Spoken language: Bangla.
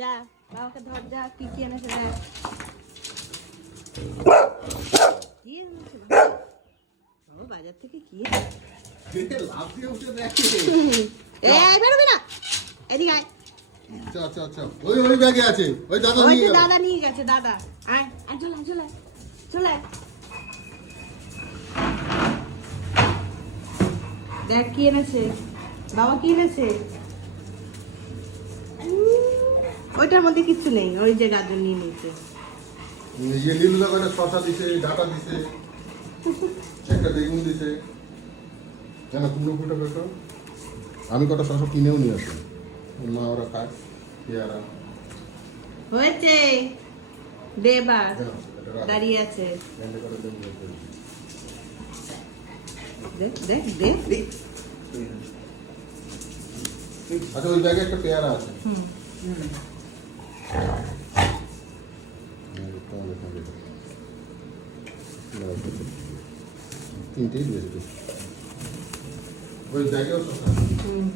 যা বাবাকে ধর, যা কি কি এনেছে দেখ। কি এনেছে বাবা বাজার থেকে? কি লাভ দিয়ে উঠে দেখে এই বেরোবি না, এদিকে আয়। আচ্ছা আচ্ছা আচ্ছা ওই ব্যাগে আছে, ওই দাদা ওই নিয়ে যে গেল। দাদা নিয়ে গেছে, দাদা আয় আয়, চলে চলে চলে। দেখ কি এনেছে বাবা, কি এনেছে। ওইটার মধ্যে কিছু নেই, ওই যে গাজর নিয়ে নিয়েছে। ইয়ে নীলু দোকানে শশা দিছে, ডাটা দিছে, একটা বেগুন দিছে। কেন কুমড়ো ফুটা বেটো? আমি কটা শশা কিনেও নিয়ে আসি, মা ওরা খায়, পেয়ারা। হয়েছে দেবার দাও, এটা রাখ। দাঁড়িয়ে আছে। ব্যান্ডে করে দেন, দেন, দেন। দেখ দেখ দেখ দেখ। আচ্ছা ওই ব্যাগে একটা পেয়ারা আছে। হুম তিনটেই দিয়েছে। ওই ব্যাগেও শশা। হুম